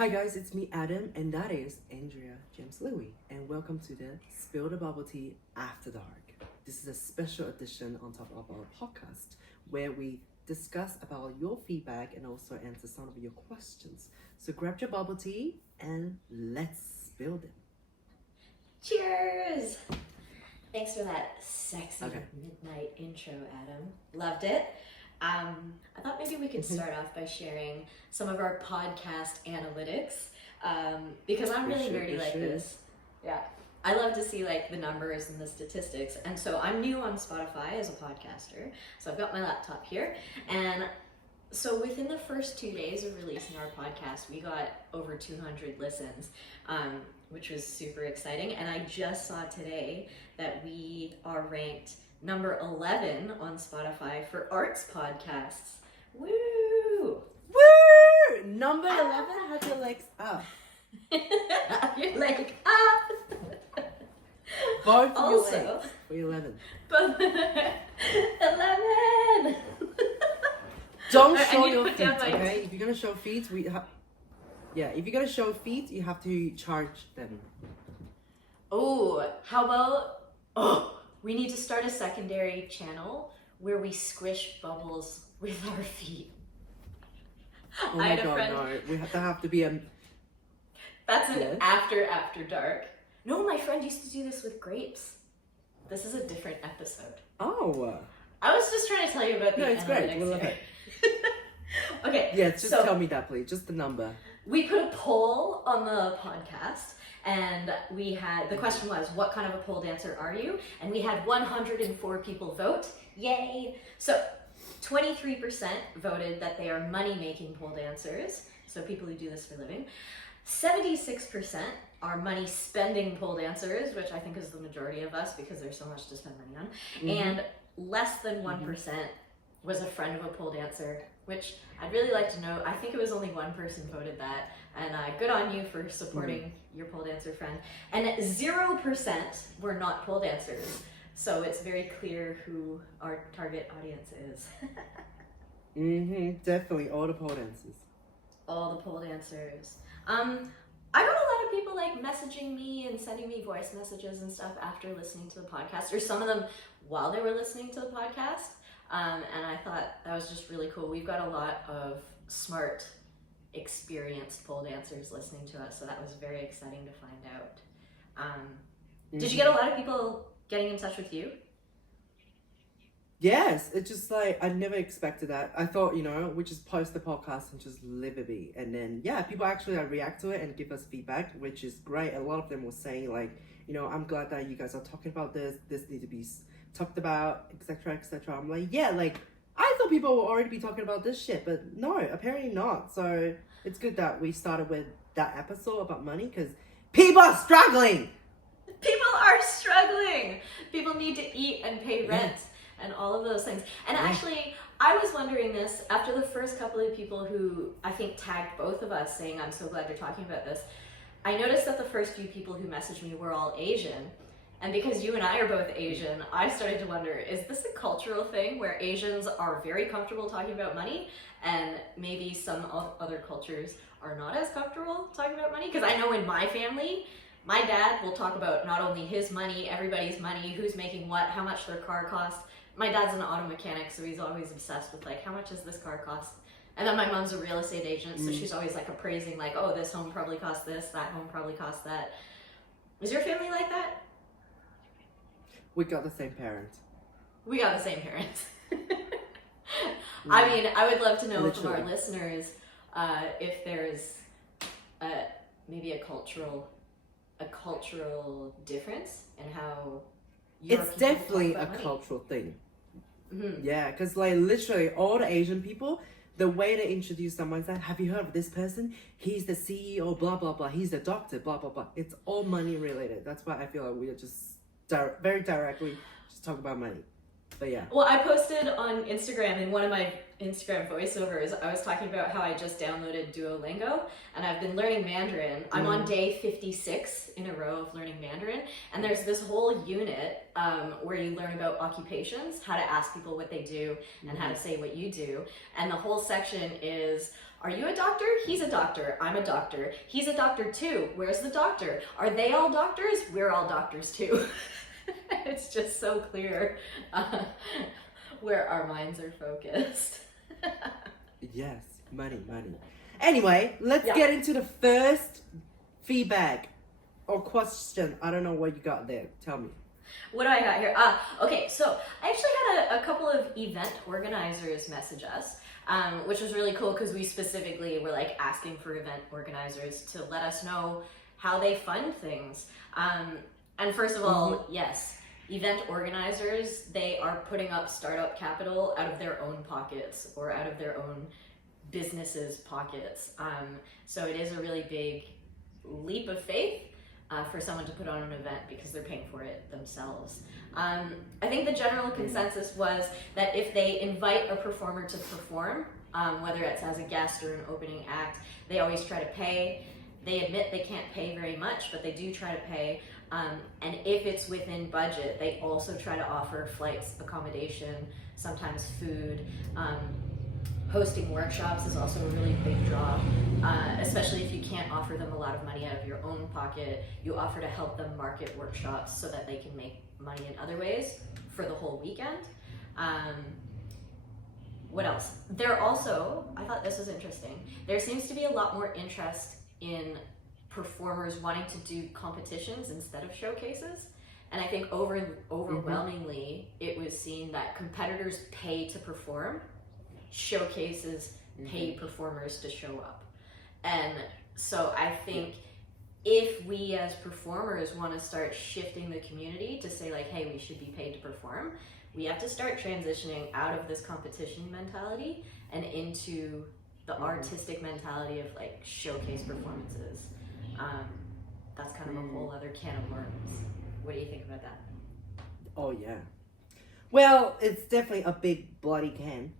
Hi guys, it's me Adam, and that is Andrea James Louie, and welcome to the Spill the Bubble Tea After Dark. This is a special edition on top of our podcast where we discuss about your feedback and also answer some of your questions. So grab your bubble tea and let's spill them. Cheers! Thanks for that sexy midnight intro, Adam. Loved it. I thought maybe we could start off by sharing some of our podcast analytics, because I'm really nerdy like this. Yeah, I love to see like the numbers and the statistics, and so I'm new on Spotify as a podcaster, so I've got my laptop here, and so within the first 2 days of releasing our podcast, we got over 200 listens, which was super exciting, and I just saw today that we are ranked number 11 on Spotify for arts podcasts. Woo! Woo! Number 11, have your legs up. Your leg up! Both Also, your legs for 11. But 11! Don't I show need to your put feet, down my- okay? If you're gonna show feet, if you're gonna show feet, you have to charge them. Oh, how about, we need to start a secondary channel where we squish bubbles with our feet. Oh my god, no. We have to be a... That's an after dark. No, my friend used to do this with grapes. This is a different episode. Oh. I was just trying to tell you about the it's great. We love here. it. Okay. Yeah, just tell me that, please. Just the number. We put a poll on the podcast, and the question was, what kind of a pole dancer are you? And we had 104 people vote. Yay! So 23% voted that they are money-making pole dancers, so people who do this for a living. 76% are money-spending pole dancers, which I think is the majority of us because there's so much to spend money on. Mm-hmm. And less than 1% was a friend of a pole dancer, which I'd really like to know. I think it was only one person voted that, and good on you for supporting your pole dancer friend. And 0% were not pole dancers, so it's very clear who our target audience is. Definitely all the pole dancers. All the pole dancers. I got a lot of people like messaging me and sending me voice messages and stuff after listening to the podcast, or some of them while they were listening to the podcast. And I thought that was just really cool. We've got a lot of smart, experienced pole dancers listening to us, so that was very exciting to find out. Did you get a lot of people getting in touch with you? Yes, it's just like, I never expected that. I thought, we just post the podcast and just live a bit. And then, people actually react to it and give us feedback, which is great. A lot of them were saying like, I'm glad that you guys are talking about this. This needs to be talked about, etc., etc. I'm like, I thought people would already be talking about this shit, but no, apparently not. So it's good that we started with that episode about money, because people are struggling. People are struggling. People need to eat and pay rent and all of those things. And actually, I was wondering this after the first couple of people who I think tagged both of us saying, I'm so glad you're talking about this. I noticed that the first few people who messaged me were all Asian. And because you and I are both Asian, I started to wonder, is this a cultural thing where Asians are very comfortable talking about money and maybe some other cultures are not as comfortable talking about money? Because I know in my family, my dad will talk about not only his money, everybody's money, who's making what, how much their car costs. My dad's an auto mechanic, so he's always obsessed with like, how much does this car cost? And then my mom's a real estate agent, so she's always like appraising like, oh, this home probably costs this, that home probably costs that. Is your family like that? We got the same parents. We got the same parents. I mean, I would love to know from our listeners if there's maybe a cultural difference in how it's definitely a cultural thing. Yeah, because like literally all the Asian people, the way they introduce someone, like, have you heard of this person? He's the CEO, blah blah blah. He's the doctor, blah blah blah. It's all money related. That's why I feel like we are just very directly just talk about money. But yeah. Well, I posted on Instagram in one of my Instagram voiceovers, I was talking about how I just downloaded Duolingo and I've been learning Mandarin. I'm on day 56 in a row of learning Mandarin, and there's this whole unit where you learn about occupations, how to ask people what they do and how to say what you do. And the whole section is Are you a doctor? He's a doctor. I'm a doctor. He's a doctor too. Where's the doctor? Are they all doctors? We're all doctors too. It's just so clear where our minds are focused. Yes, money. Anyway, let's get into the first feedback or question. I don't know what you got there. Tell me. What do I got here? Okay, so I actually had a couple of event organizers message us, which was really cool because we specifically were like asking for event organizers to let us know how they fund things. And first of all, yes, event organizers, they are putting up startup capital out of their own pockets or out of their own businesses' pockets. So it is a really big leap of faith for someone to put on an event because they're paying for it themselves. I think the general consensus was that if they invite a performer to perform, whether it's as a guest or an opening act, they always try to pay. They admit they can't pay very much, but they do try to pay. And if it's within budget, they also try to offer flights, accommodation, sometimes food. Hosting workshops is also a really big draw, especially if you can't offer them a lot of money out of your own pocket. You offer to help them market workshops so that they can make money in other ways for the whole weekend. What else? There also, I thought this was interesting, there seems to be a lot more interest in performers wanting to do competitions instead of showcases. And I think overwhelmingly, it was seen that competitors pay to perform, showcases pay performers to show up. And so I think if we as performers want to start shifting the community to say like, hey, we should be paid to perform, we have to start transitioning out of this competition mentality and into the artistic mentality of like showcase performances. That's kind of a whole other can of worms. What do you think about that? Oh yeah. Well, it's definitely a big bloody can.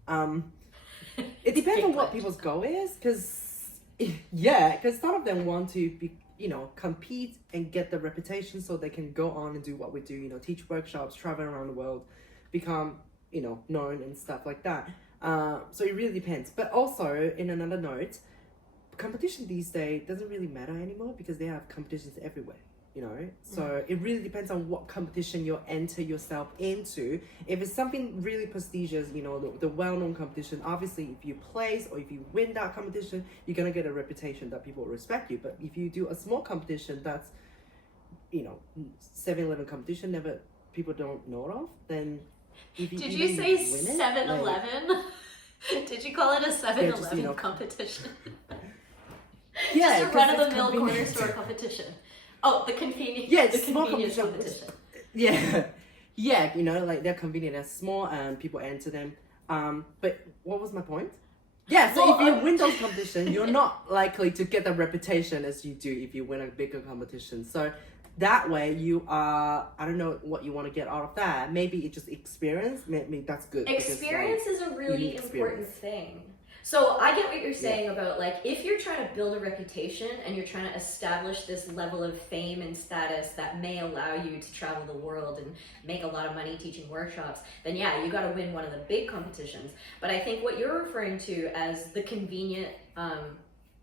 It depends on what people's goal is, because some of them want to be, compete and get the reputation so they can go on and do what we do, teach workshops, travel around the world, become, known and stuff like that. So it really depends. But also, in another note, competition these days doesn't really matter anymore because they have competitions everywhere. So it really depends on what competition you enter yourself into. If it's something really prestigious, the well-known competition, obviously if you place or if you win that competition, you're gonna get a reputation that people respect you. But if you do a small competition that's 7-Eleven competition people don't know of, then if did you say 7-Eleven? Did you call it a 7-Eleven competition? Yeah, just a run-of-the-mill corner store competition. Oh, the convenience. Yeah, the convenience competition. Yeah, they're convenient and small, and people enter them. But what was my point? Yeah, so if you win those competitions, you're not likely to get the reputation as you do if you win a bigger competition. So that way, you are. I don't know what you want to get out of that. Maybe it's just experience. Maybe that's good. Experience is a really important thing. So I get what you're saying about like, if you're trying to build a reputation and you're trying to establish this level of fame and status that may allow you to travel the world and make a lot of money teaching workshops, then yeah, you got to win one of the big competitions. But I think what you're referring to as the convenient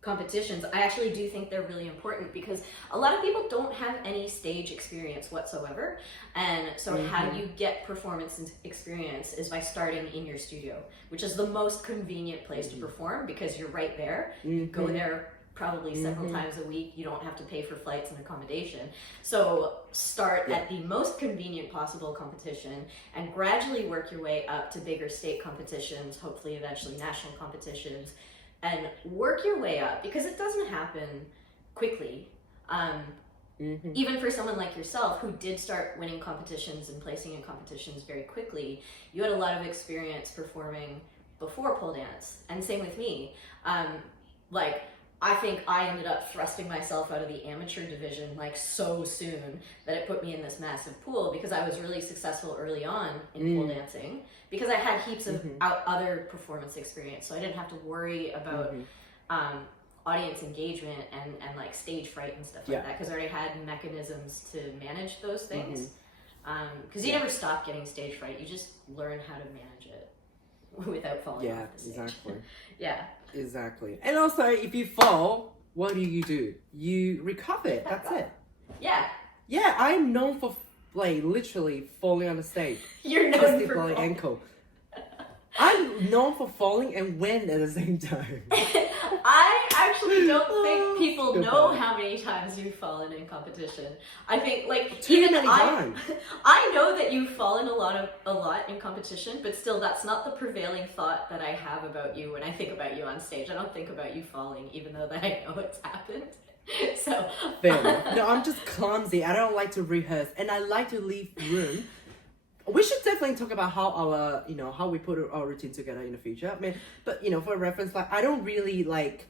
competitions, I actually do think they're really important because a lot of people don't have any stage experience whatsoever. And so how you get performance experience is by starting in your studio, which is the most convenient place to perform because you're right there. You go there probably several times a week. You don't have to pay for flights and accommodation. So start at the most convenient possible competition and gradually work your way up to bigger state competitions, hopefully eventually national competitions, and work your way up because it doesn't happen quickly. Even for someone like yourself who did start winning competitions and placing in competitions very quickly, you had a lot of experience performing before pole dance. And same with me. I think I ended up thrusting myself out of the amateur division so soon that it put me in this massive pool because I was really successful early on in pole dancing because I had heaps of other performance experience. So I didn't have to worry about audience engagement and stage fright and stuff like that because I already had mechanisms to manage those things. Because you never stop getting stage fright, you just learn how to manage it. without falling Yeah, off the stage. exactly. Yeah. Exactly. And also, if you fall, what do? You recover it. That's it. Yeah. Yeah, I'm known for like literally falling on the stage. You're known Twisting for my falling. ankle. I'm known for falling and win at the same time. I actually don't think people Good know point. how many times you've fallen in competition. I think like Too even many times. I know that you've fallen a lot in competition, but still that's not the prevailing thought that I have about you when I think about you on stage. I don't think about you falling, even though that I know it's happened. So Fair enough. No, I'm just clumsy. I don't like to rehearse, and I like to leave room. We should definitely talk about how our, how we put our routine together in the future. I mean, but for reference, like I don't really like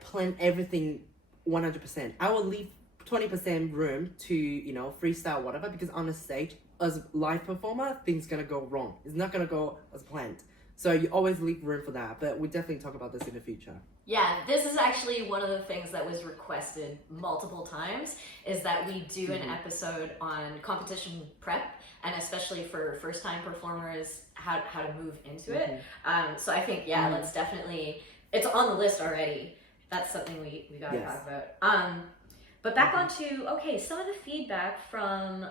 plan everything 100%. I will leave 20% room to freestyle whatever, because on the stage as a live performer, things gonna go wrong. It's not gonna go as planned. So you always leave room for that. But we definitely talk about this in the future. yeah, this is actually one of the things that was requested multiple times, is that we do an episode on competition prep, and especially for first-time performers, how to move into it. So I think, let's definitely, it's on the list already. That's something we gotta talk about. But back onto, some of the feedback from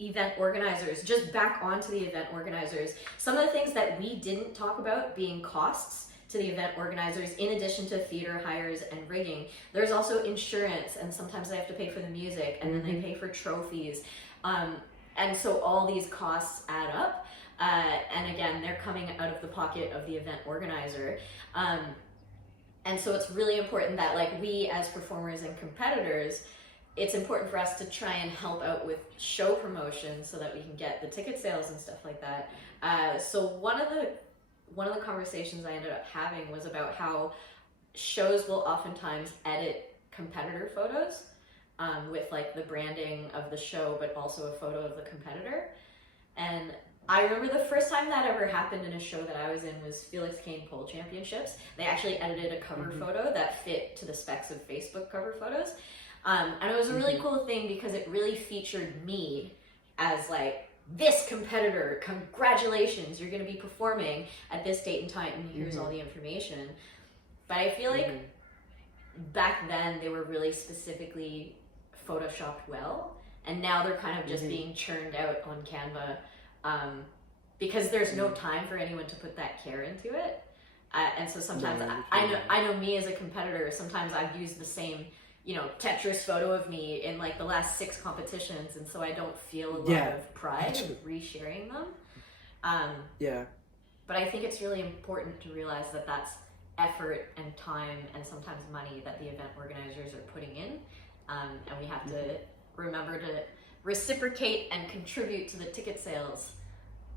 event organizers, just back onto the event organizers. Some of the things that we didn't talk about being costs to the event organizers, in addition to theater hires and rigging, there's also insurance, and sometimes they have to pay for the music, and then they pay for trophies. And so all these costs add up. And again, they're coming out of the pocket of the event organizer. And so it's really important that like we as performers and competitors, it's important for us to try and help out with show promotion so that we can get the ticket sales and stuff like that. So one of the conversations I ended up having was about how shows will oftentimes edit competitor photos with like the branding of the show, but also a photo of the competitor. And I remember the first time that ever happened in a show that I was in was Felix Cane Pole Championships. They actually edited a cover photo that fit to the specs of Facebook cover photos. And it was a really cool thing because it really featured me as like, this competitor, congratulations, you're going to be performing at this date and time, and here's all the information. But I feel like back then they were really specifically photoshopped well, and now they're kind of just being churned out on Canva because there's no time for anyone to put that care into it. And so sometimes I know me as a competitor, sometimes I've used the same Tetris photo of me in like the last 6 competitions, and so I don't feel a lot of pride in resharing them. But I think it's really important to realize that that's effort and time and sometimes money that the event organizers are putting in, and we have to remember to reciprocate and contribute to the ticket sales.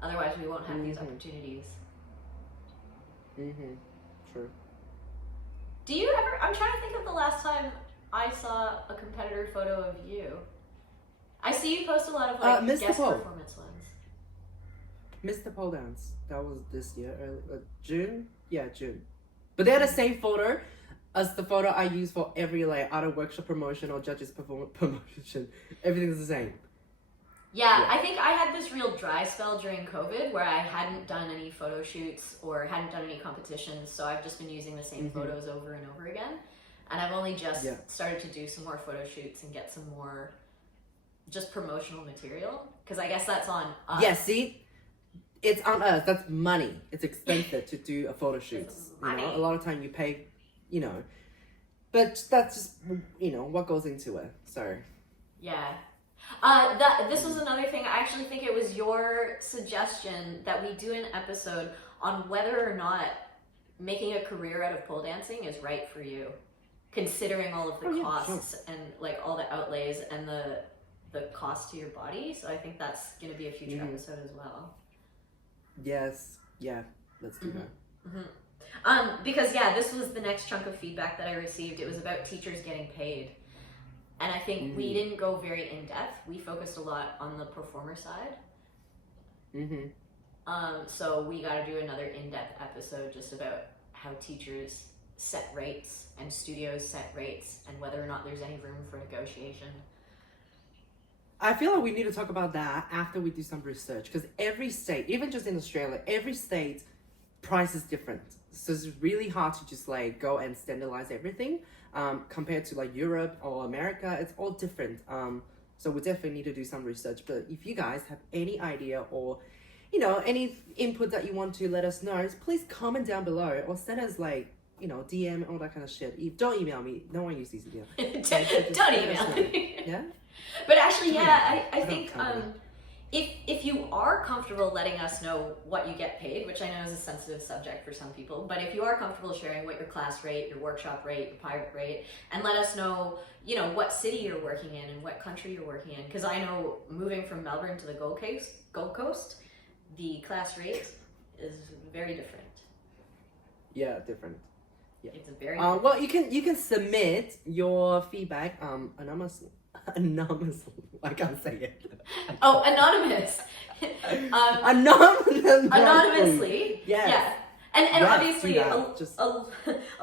Otherwise, we won't have these opportunities. True. Do you ever? I'm trying to think of the last time I saw a competitor photo of you. I see you post a lot of like guest performance ones. Mr. Pole Dance. That was this year, June. Yeah, June. But they're the same photo as the photo I use for every like other workshop promotion or judges promotion. Everything's the same. Yeah, I think I had this real dry spell during COVID where I hadn't done any photo shoots or hadn't done any competitions, so I've just been using the same photos over and over again. And I've only just started to do some more photo shoots and get some more just promotional material, because I guess that's on us. Yeah, see? It's on us. That's money. It's expensive to do a photo shoot. A lot of time you pay, But that's just, what goes into it. So. Yeah. This was another thing. I actually think it was your suggestion that we do an episode on whether or not making a career out of pole dancing is right for you, considering all of the costs and like all the outlays and the cost to your body. So I think that's going to be a future episode as well. Yes. Yeah. Let's do that. Because this was the next chunk of feedback that I received. It was about teachers getting paid. And I think we didn't go very in depth. We focused a lot on the performer side. So we got to do another in-depth episode just about how teachers set rates and studios set rates and whether or not there's any room for negotiation. I feel like we need to talk about that after we do some research, because every state, even just in Australia, every state price is different. So it's really hard to just like go and standardize everything. Compared to like Europe or America, it's all different. So we definitely need to do some research. But if you guys have any idea or any input that you want to let us know, please comment down below or send us like DM, all that kind of shit. Don't email me. No one uses email. Don't email me. Yeah. But actually, yeah, I think if you are comfortable letting us know what you get paid, which I know is a sensitive subject for some people, but if you are comfortable sharing what your class rate, your workshop rate, your private rate, and let us know, what city you're working in and what country you're working in, because I know moving from Melbourne to the Gold Coast, the class rate is very different. Yeah, different. Yeah. It's a very well, you can submit your feedback anonymously. I can't say it. Oh, anonymous. Anonymously. Yes. Yeah. And Yes, obviously, a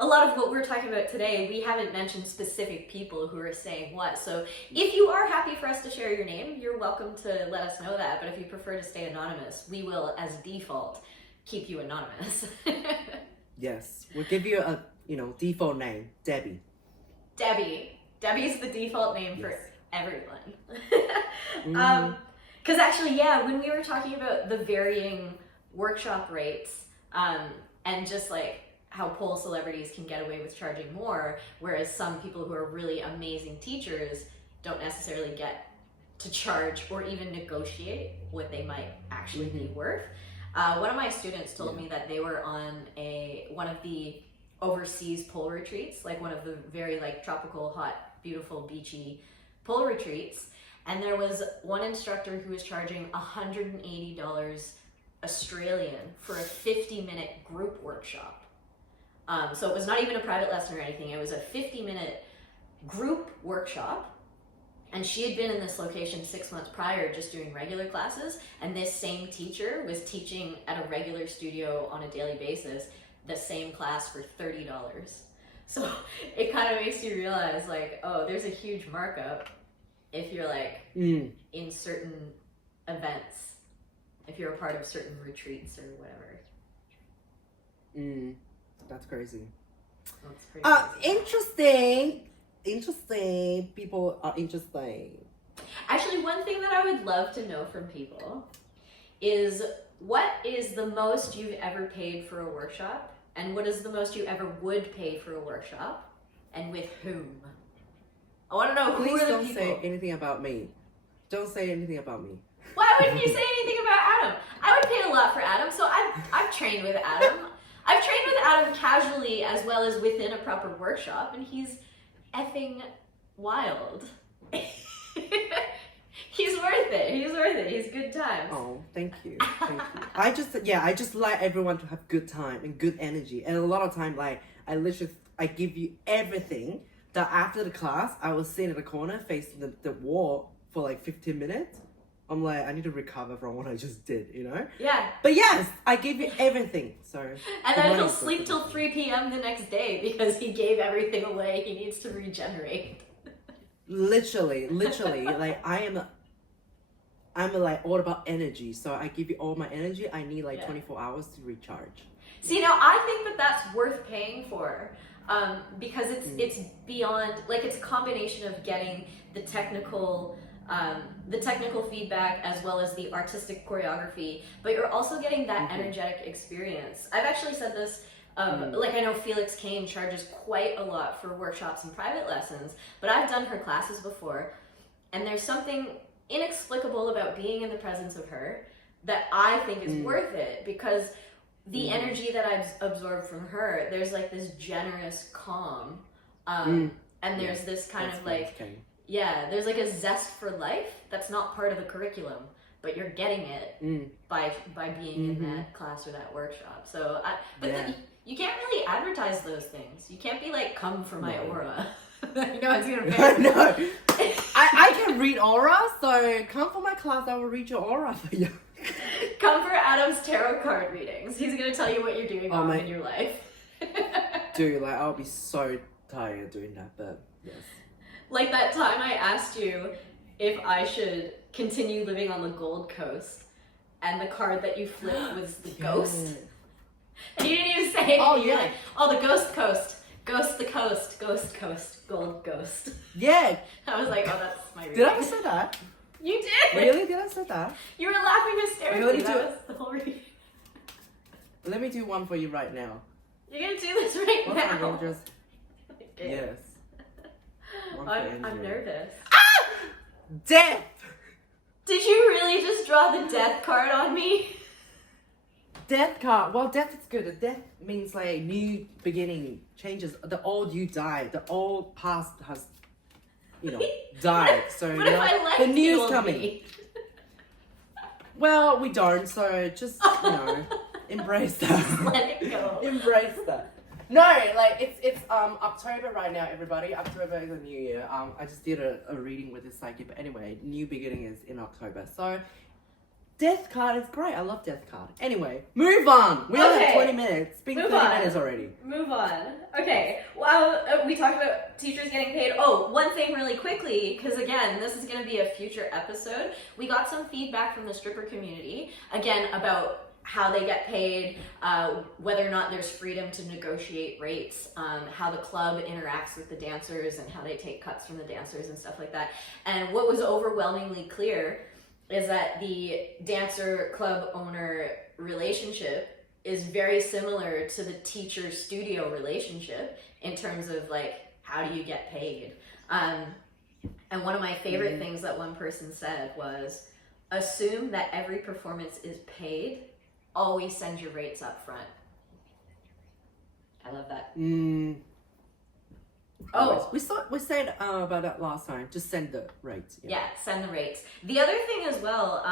lot of what we're talking about today, we haven't mentioned specific people who are saying what. So if you are happy for us to share your name, you're welcome to let us know that. But if you prefer to stay anonymous, we will, as default, keep you anonymous. Yes, we'll give you a default name, Debbie. Debbie's the default name for everyone. Mm-hmm. Because actually, yeah, when we were talking about the varying workshop rates, and just like how pole celebrities can get away with charging more, whereas some people who are really amazing teachers don't necessarily get to charge or even negotiate what they might actually be worth. One of my students told me that they were on one of the overseas pole retreats, like one of the very like tropical, hot, beautiful, beachy pole retreats, and there was one instructor who was charging $180 Australian for a 50-minute group workshop. So it was not even a private lesson or anything. It was a 50-minute group workshop, and she had been in this location 6 months prior just doing regular classes, and this same teacher was teaching at a regular studio on a daily basis the same class for $30. So it kind of makes you realize like, oh, there's a huge markup if you're like in certain events, if you're a part of certain retreats or whatever. That's crazy. That's pretty crazy. Interesting. People are interesting. Actually, one thing that I would love to know from people is, what is the most you've ever paid for a workshop? And what is the most you ever would pay for a workshop? And with whom? I want to know who are the people. Please don't say anything about me. Don't say anything about me. Why wouldn't you say anything about Adam? I would pay a lot for Adam, so I've trained with Adam. I've trained with Adam casually as well as within a proper workshop, and he's effing wild. He's worth it. He's good times. Oh, thank you. I just like everyone to have good time and good energy. And a lot of time, like, I give you everything, that after the class, I will sit in the corner facing the wall for like 15 minutes. I'm like, I need to recover from what I just did, Yeah. But yes, I gave you everything, so. And then he'll sleep till 3 p.m. the next day because he gave everything away. He needs to regenerate. Literally, like I'm like all about energy, so I give you all my energy. I need like 24 hours to recharge. See, now I think that's worth paying for, because it's beyond, like, it's a combination of getting the technical feedback as well as the artistic choreography, but you're also getting that energetic experience. I've actually said this. Like, I know Felix Kane charges quite a lot for workshops and private lessons, but I've done her classes before, and there's something inexplicable about being in the presence of her that I think is worth it, because the energy that I've absorbed from her, there's like this generous calm, and there's this kind of like, there's like a zest for life that's not part of the curriculum, but you're getting it by being in that class or that workshop. So, you can't really advertise those things. You can't be like, come for my aura. You know it's gonna pay. No, I can read aura, so come for my class. I will read your aura for you. Come for Adam's tarot card readings. He's gonna tell you what you're doing wrong in your life. Dude, like, I'll be so tired doing that, but yes. Like that time I asked you if I should continue living on the Gold Coast, and the card that you flipped was the ghost. And you didn't even say anything. Oh, yeah. Like, oh, the Ghost Coast. Ghost the Coast. Ghost Coast. Gold Ghost. Yeah. I was like, oh, that's my reading. Did I ever say that? You did. Really? Did I say that? You were laughing hysterically. Really That was the whole reading. Let me do one for you right now. You're going to do this right What now. are you just... Okay. Yes. One for I'm Andrew. nervous. Death! Did you really just draw the death card on me? Death card. Well, death is good. Death means like new beginning, changes. The old you died. The old past has, died. So What if I like the new's old coming. me? Well, we don't. So just embrace that. Let it go. Embrace that. No, like it's October right now, everybody. October is a new year. I just did a reading with this psychic, but anyway, new beginning is in October. So death card is great. I love death card. Anyway, move on. We only have 20 minutes. It's been 30 minutes already. Move on. Okay. Well, we talked about teachers getting paid. Oh, one thing really quickly, because again, this is going to be a future episode. We got some feedback from the stripper community, again, about how they get paid, whether or not there's freedom to negotiate rates, how the club interacts with the dancers and how they take cuts from the dancers and stuff like that. And what was overwhelmingly clear is that the dancer club owner relationship is very similar to the teacher studio relationship in terms of like, how do you get paid? And one of my favorite things that one person said was, assume that every performance is paid. Always send your rates up front. I love that. Oh, we said about that last time. Just send the rates. Yeah, send the rates. The other thing as well,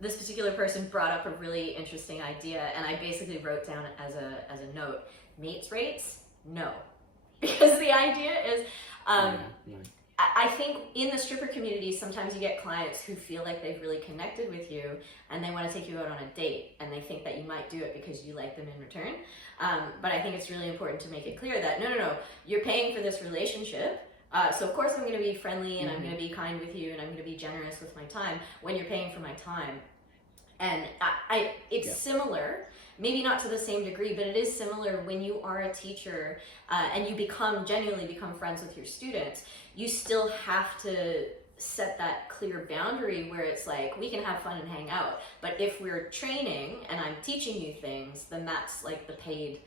this particular person brought up a really interesting idea, and I basically wrote down as a note, mates rates, no, because the idea is. I think in the stripper community, sometimes you get clients who feel like they've really connected with you and they want to take you out on a date and they think that you might do it because you like them in return. But I think it's really important to make it clear that no, you're paying for this relationship. So of course I'm going to be friendly and I'm going to be kind with you and I'm going to be generous with my time when you're paying for my time. And it's similar, maybe not to the same degree, but it is similar when you are a teacher and you genuinely become friends with your students. You still have to set that clear boundary where it's like, we can have fun and hang out. But if we're training and I'm teaching you things, then that's like the paid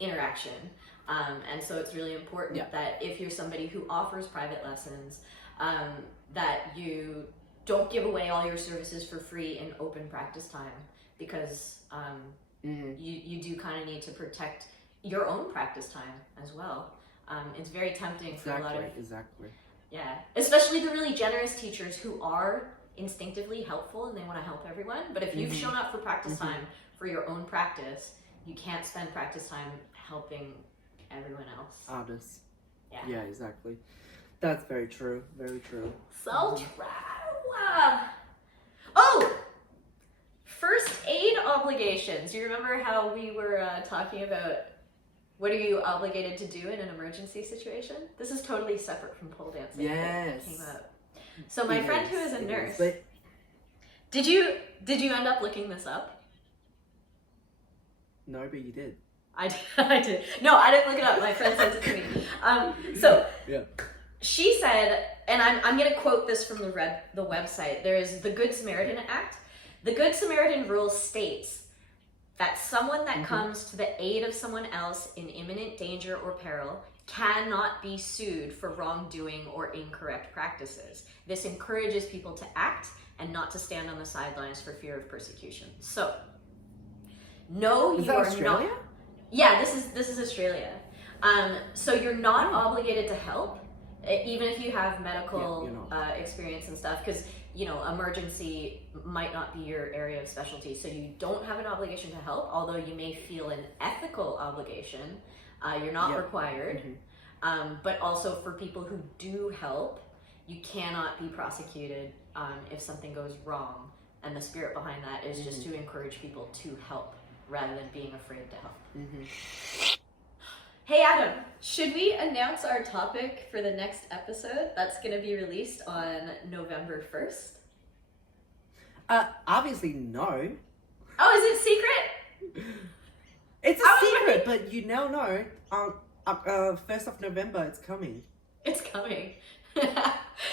interaction. And so it's really important that if you're somebody who offers private lessons, that you don't give away all your services for free in open practice time, because you do kind of need to protect your own practice time as well. It's very tempting for a lot of... Exactly. Yeah, especially the really generous teachers who are instinctively helpful and they want to help everyone. But if you've shown up for practice time for your own practice, you can't spend practice time helping everyone else. Others. Yeah. Yeah, exactly. That's very true. Very true. So true. Oh! First aid obligations. You remember how we were talking about what are you obligated to do in an emergency situation? This is totally separate from pole dancing. Yes. It came up. So my friend who is a nurse. But... Did you end up looking this up? No, but you did. I did. No, I didn't look it up. My friend sent it to me. She said, and I'm going to quote this from the website. There is the Good Samaritan Act. The Good Samaritan rule states that someone that comes to the aid of someone else in imminent danger or peril cannot be sued for wrongdoing or incorrect practices. This encourages people to act and not to stand on the sidelines for fear of persecution. So, no, you are Australia? not. Yeah, this is Australia. So you're not obligated to help, even if you have medical experience and stuff, because emergency might not be your area of specialty. So you don't have an obligation to help, although you may feel an ethical obligation. You're not required. But also for people who do help, you cannot be prosecuted if something goes wrong. And the spirit behind that is just to encourage people to help rather than being afraid to help. Hey Adam, should we announce our topic for the next episode that's going to be released on November 1st? Obviously no. Oh, is it secret? It's a secret, but you now know. 1st of November, it's coming. It's coming.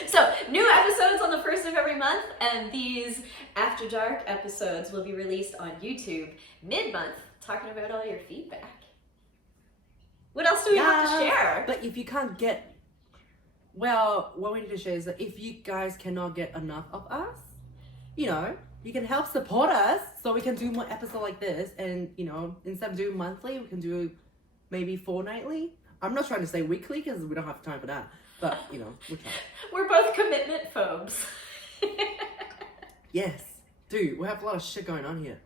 So, new episodes on the 1st of every month, and these After Dark episodes will be released on YouTube mid-month, talking about all your feedback. What else do we have to share? But if you can't get... Well, what we need to share is that if you guys cannot get enough of us, you know, you can help support us so we can do more episodes like this. And, you know, instead of doing monthly, we can do maybe fortnightly. I'm not trying to say weekly because we don't have time for that. But, you know, we'll try. We're both commitment phobes. Yes. Dude, we have a lot of shit going on here.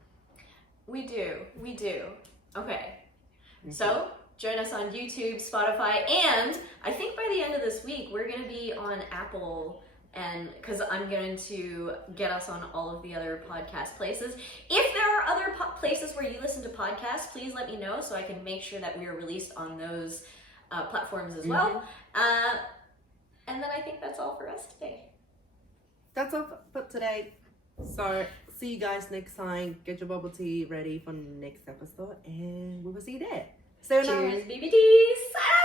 We do. Okay. So, join us on YouTube, Spotify, and I think by the end of this week, we're going to be on Apple, and because I'm going to get us on all of the other podcast places. If there are other places where you listen to podcasts, please let me know so I can make sure that we are released on those platforms as well. And then I think that's all for us today. That's all for today. So, see you guys next time. Get your bubble tea ready for the next episode, and we will see you there. Cheers, BBTs!